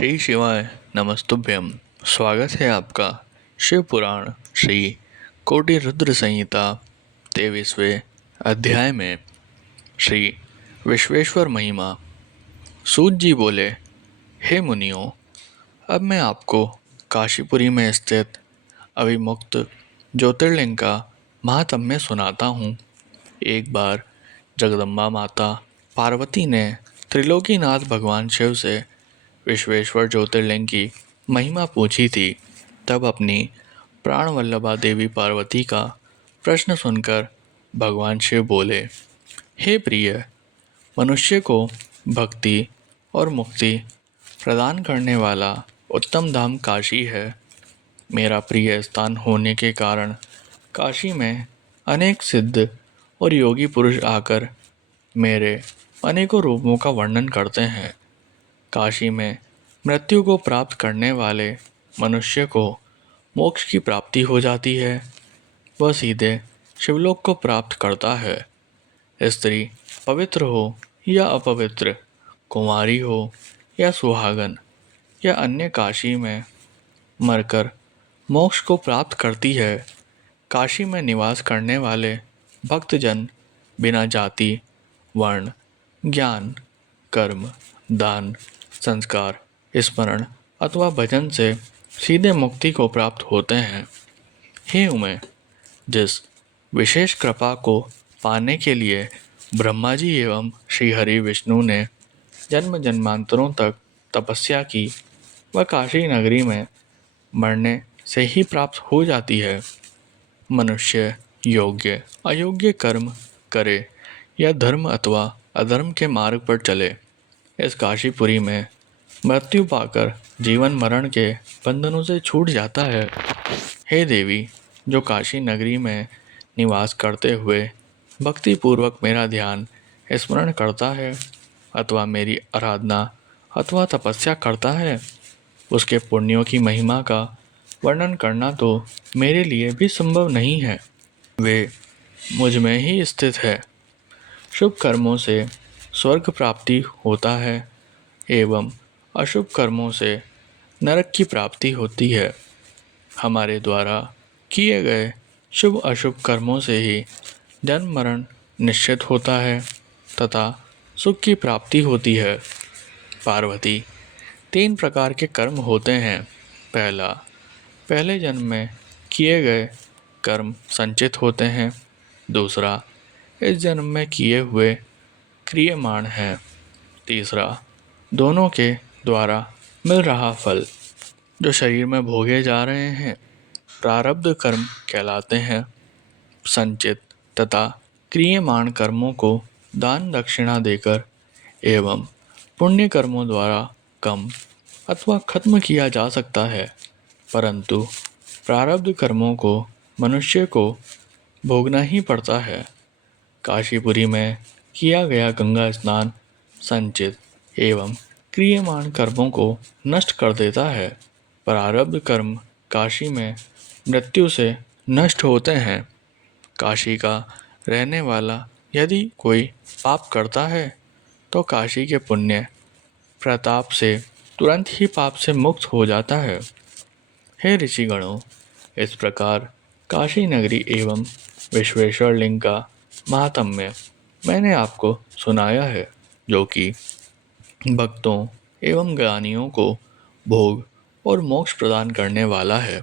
श्री शिवाय नमस्तुभ्यम। स्वागत है आपका शिव पुराण श्री कोटि रुद्र संहिता 23वें अध्याय में। श्री विश्वेश्वर महिमा। सूत जी बोले, हे मुनियों, अब मैं आपको काशीपुरी में स्थित अविमुक्त ज्योतिर्लिंग का महात्म्य सुनाता हूँ। एक बार जगदम्बा माता पार्वती ने त्रिलोकीनाथ भगवान शिव से विश्वेश्वर ज्योतिर्लिंग की महिमा पूछी थी। तब अपनी प्राण वल्लभा देवी पार्वती का प्रश्न सुनकर भगवान शिव बोले, हे प्रिय, मनुष्य को भक्ति और मुक्ति प्रदान करने वाला उत्तम धाम काशी है। मेरा प्रिय स्थान होने के कारण काशी में अनेक सिद्ध और योगी पुरुष आकर मेरे अनेकों रूपों का वर्णन करते हैं। काशी में मृत्यु को प्राप्त करने वाले मनुष्य को मोक्ष की प्राप्ति हो जाती है। वह सीधे शिवलोक को प्राप्त करता है। स्त्री पवित्र हो या अपवित्र, कुंवारी हो या सुहागन या अन्य, काशी में मरकर मोक्ष को प्राप्त करती है। काशी में निवास करने वाले भक्तजन बिना जाति, वर्ण, ज्ञान, कर्म, दान, संस्कार, स्मरण अथवा भजन से सीधे मुक्ति को प्राप्त होते हैं। हे उमे, जिस विशेष कृपा को पाने के लिए ब्रह्मा जी एवं श्री हरि विष्णु ने जन्म जन्मांतरों तक तपस्या की, वह काशी नगरी में मरने से ही प्राप्त हो जाती है। मनुष्य योग्य अयोग्य कर्म करे या धर्म अथवा अधर्म के मार्ग पर चले, इस काशीपुरी में मृत्यु पाकर जीवन मरण के बंधनों से छूट जाता है। हे देवी, जो काशी नगरी में निवास करते हुए भक्ति पूर्वक मेरा ध्यान स्मरण करता है अथवा मेरी आराधना अथवा तपस्या करता है, उसके पुण्यों की महिमा का वर्णन करना तो मेरे लिए भी संभव नहीं है। वे मुझ में ही स्थित है। शुभ कर्मों से स्वर्ग प्राप्ति होता है एवं अशुभ कर्मों से नरक की प्राप्ति होती है। हमारे द्वारा किए गए शुभ अशुभ कर्मों से ही जन्म मरण निश्चित होता है तथा सुख की प्राप्ति होती है। पार्वती, 3 प्रकार के कर्म होते हैं। पहला, पहले जन्म में किए गए कर्म संचित होते हैं। दूसरा, इस जन्म में किए हुए क्रियमाण है। तीसरा, दोनों के द्वारा मिल रहा फल, जो शरीर में भोगे जा रहे हैं, प्रारब्ध कर्म कहलाते हैं। संचित तथा क्रियमाण कर्मों को दान दक्षिणा देकर एवं पुण्य कर्मों द्वारा कम अथवा खत्म किया जा सकता है, परंतु प्रारब्ध कर्मों को मनुष्य को भोगना ही पड़ता है। काशीपुरी में किया गया गंगा स्नान संचित एवं क्रियमाण कर्मों को नष्ट कर देता है। प्रारब्ध कर्म काशी में मृत्यु से नष्ट होते हैं। काशी का रहने वाला यदि कोई पाप करता है तो काशी के पुण्य प्रताप से तुरंत ही पाप से मुक्त हो जाता है। हे ऋषिगणों, इस प्रकार काशी नगरी एवं विश्वेश्वर लिंग का महात्म्य मैंने आपको सुनाया है, जो कि भक्तों एवं ज्ञानियों को भोग और मोक्ष प्रदान करने वाला है।